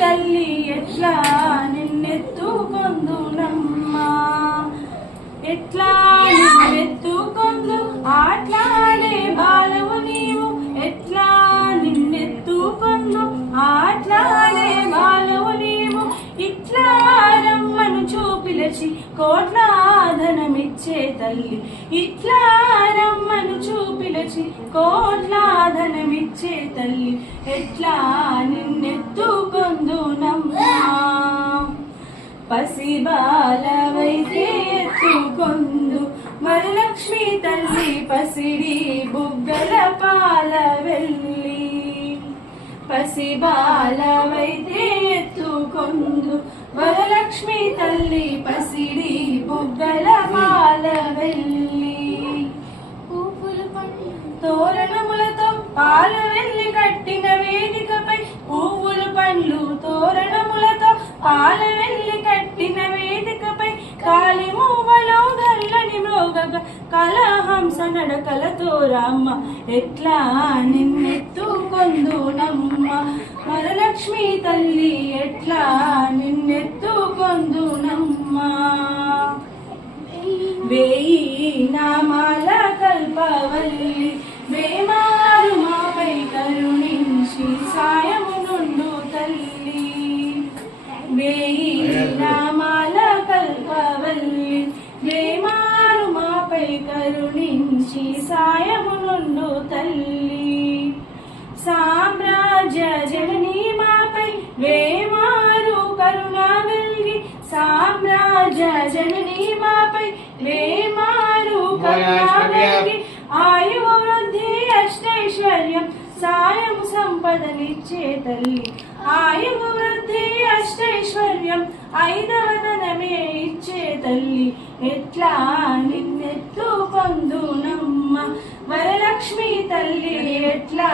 తల్లి ఎట్లా నిన్నెత్తుకొందునమ్మా, ఎట్లా నిన్నెత్తుకొందు ఆట్లాడే బాలవు నీవు, ఎట్లా నిన్నెత్తుకొందు ఆట్లాడే బాలవు నీవు, ఇట్లా రమ్మను చూపిలచి కోట్ల ధనమిచ్చే తల్లి, ఇట్లా రమ్మను చూపిలచి కోట్ల ధనమిచ్చే తల్లి, ఎట్లా నిన్నెత్తుకొందునమ్మా. పసిబాలవైతే ఎత్తుకొందు వరలక్ష్మి తల్లి, పసిడి బుగ్గల పాల వెళ్ళి, పసిబాలవైతే ఎత్తుకొందు వరలక్ష్మి తల్లి, పసిడి బుగ్గల పాల వెళ్ళి, తోరణములతో పాల వెళ్ళి కట్టిన వేదికపై పువ్వులు పండ్లు, తోరణములతో పాల వెళ్ళి కట్టిన వేదికపై కాలి మూవలో గల్లని మ్రోగగా కలహంస నడకలతో రామ్మ, ఎట్లా నిన్నెత్తుకొందునమ్మ వరలక్ష్మి తల్లి, ఎట్లా నిన్నెత్తుకొందునమ్మా. వేయి నామాల కల్పవల్లి, వేమారు మాపై కరుణించి సాయము నుండు తల్లి, వేయి నామాల కల్పవల్లి, వేమారు మాపై కరుణించి సాయము నుండు తల్లి, సామ్రాజ్య జననీ మాపై వేమారు కరుణా వెల్గి, సామ్రాజ్య జననీ మాపై వేమారు కరుణా వెల్గి, ఆయువు వృద్ధి అష్టైశ్వర్యం సాయము సంపదనిచ్చే తల్లి, ఆయువు వృద్ధి అష్టైశ్వర్యం ఐదవదనమే ఇచ్చే తల్లి, ఎట్లా నిన్నెత్తుకొందునమ్మ వరలక్ష్మి తల్లి, ఎట్లా